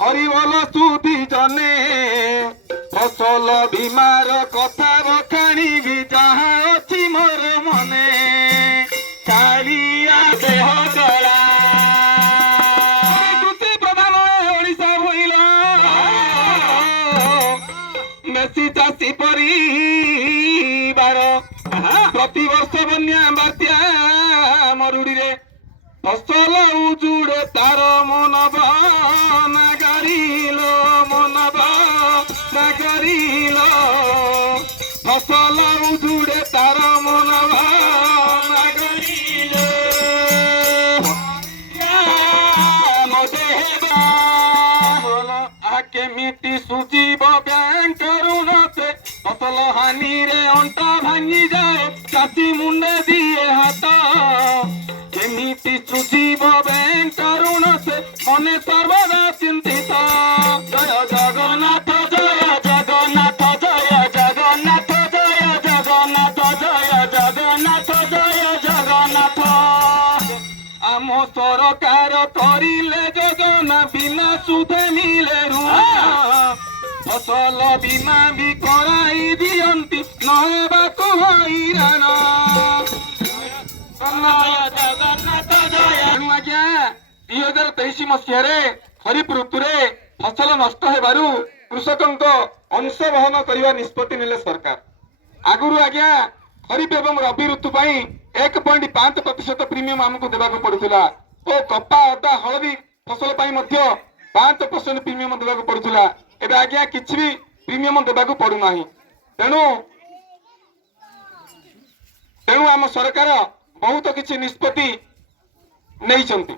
হরিবল সুধি জনে ফসল বীমার কথা বখাণিবি যাহা অছি মোর মনে কালিয়া দেহ গলা কৃষি প্রধান ওড়িশা হইল বেশি চাষী পরিবার ପ୍ରତିବର୍ଷ ବନ୍ୟା ବାତ୍ୟା ମରୁଡ଼ିରେ ଫସଲ ଉଜୁଡ଼େ ତାର ମନବ ନାଗରିଲ ମନବ ନାଗରିଲ ଫସଲ ଉଜୁଡ଼େ ତାର ମନବ ନାଗରିଲ କେମିତି ସୁଝିବ ବ୍ୟାଙ୍କ ଋଣ ସେ ଫସଲ ହାନିରେ ଅଣ୍ଟା ଭାଙ୍ଗି ଯାଏ ଚାଷୀ ମୁଣ୍ଡେ ଦିଏ ହାତ କେମିତି ସୁଝିବ ବ୍ୟାଙ୍କ ଋଣ ସେ ମନେ ସର୍ବଦା ଚିନ୍ତିତ ଜୟ ଜଗନ୍ନାଥ ଜୟ ଜଗନ୍ନାଥ ଜୟ ଜଗନ୍ନାଥ ଜୟ ଜଗନ୍ନାଥ ଜୟ ଜଗନ୍ନାଥ ଜୟ ଜଗନ୍ନାଥ ଆମ ସରକାର କରିଲେ ଯୋଜନା ବିନା ସୁଧେ ମିଳେ ଋଣ ଫସଲ ବୀମା ବି କରାଇ ଦିଅନ୍ତି ନହେବାକୁ ହଇରାଣ ତେଣୁ ଆଜ୍ଞା 2023 ମସିହାରେ ଖରିଫ ଋତୁରେ ଫସଲ ନଷ୍ଟ ହେବାରୁ କୃଷକଙ୍କ ଅଂଶ ବହନ କରିବା ନିଷ୍ପତ୍ତି ନେଲେ ସରକାର। ଆଗରୁ ଆଜ୍ଞା ଖରିଫ ଏବଂ ରବି ଋତୁ ପାଇଁ 1.5% ପ୍ରିମିୟମ ଆମକୁ ଦେବାକୁ ପଡୁଥିଲା ଓ କପା ଅଦା ହଳଦୀ ଫସଲ ପାଇଁ ମଧ୍ୟ 5% ପ୍ରିମିୟମ ଦେବାକୁ ପଡୁଥିଲା। ଏବେ ଆଜ୍ଞା କିଛି ବି ପ୍ରିମିୟମ ଦେବାକୁ ପଡୁନାହିଁ। ତେଣୁ ଆମ ସରକାର ବହୁତ କିଛି ନିଷ୍ପତ୍ତି ନେଇଛନ୍ତି।